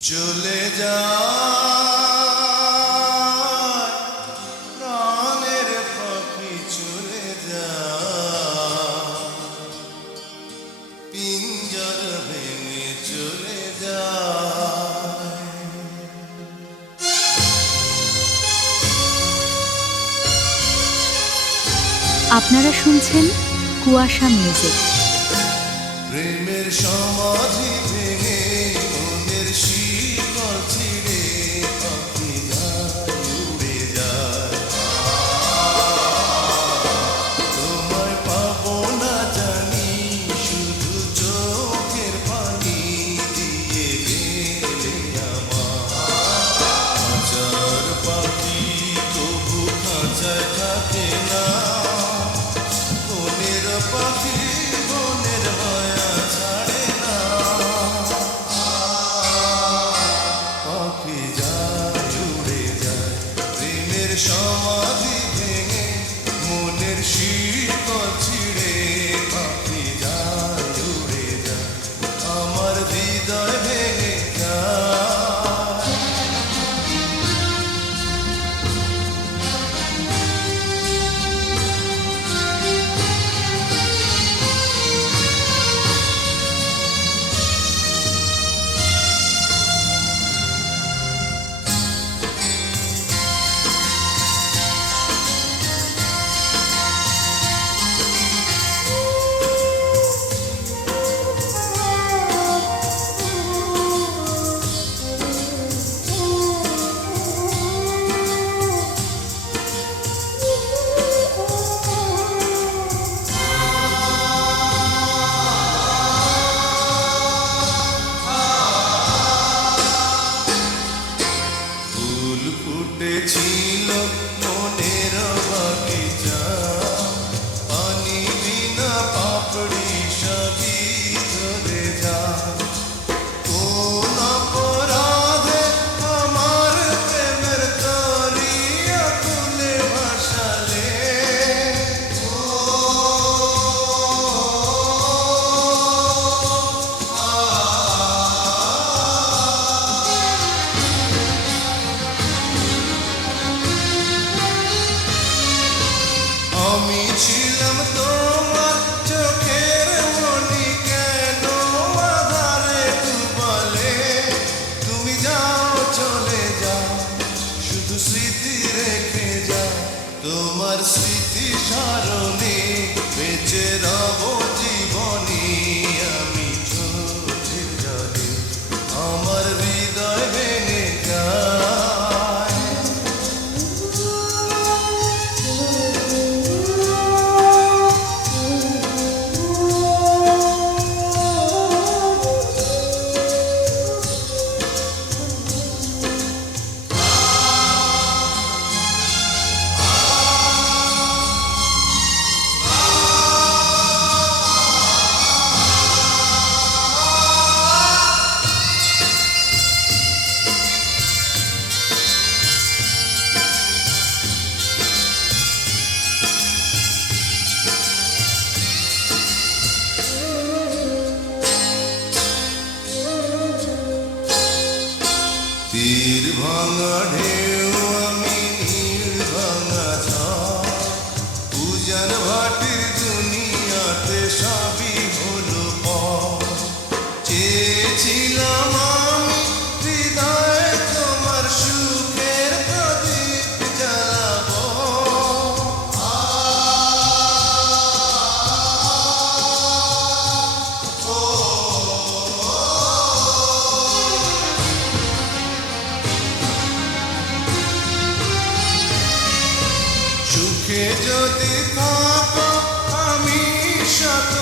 চলে যায় প্রাণের পাখি চলে যায় পিঞ্জর ভেঙে চলে যায়। আপনারা শুনছেন কুয়াশা মিউজিক। প্রেমের সমাধি ভেঙে মনের শিকল ছিঁড়ে পাখি যায় উড়ে যায়। তোমায় পাবো না জানি শুধু চোখের পানি দিয়ে গেলে আমার। খাঁচার পাখি তবু খাঁচায় থাকে না, বনের পাখি বনের মায়া ছাড়ে না। পাখি যায় উড়ে যায় প্রেমের সমাধি ভেঙে মনের শিকল ছিঁড়ে পাখি যায় উড়ে যায় আমার হৃদয় ভেঙে যায়। ফুল ফুটেছিল মনের বাগিচা, পানি বিনা পাপড়ি সবই ধরে যায়। কোন অপরাধে আমার প্রেমের দরিয়া তুলে ভাসালে, আমি ছিলাম তোমার চোখের মনি, কেন আধারে ডুবালে। তুমি যাও চলে যাও শুধু স্মৃতি রেখে যাও, তোমার স্মৃতি স্মরণে বেঁচে রব জীবনী। আমি চোখের জলে আমার হৃদয় ভেঙে যায়। তীর ভাঙা ঢেউ আমি নীল ভাঙা ঝড়, উজান ভাটির দুনিয়াতে সবই হলো পর। চেয়েছিলাম আমি হৃদয়ে তোমার সুখের প্রদীপ জ্বালাবো, সুখে যদি থাকো আমি শত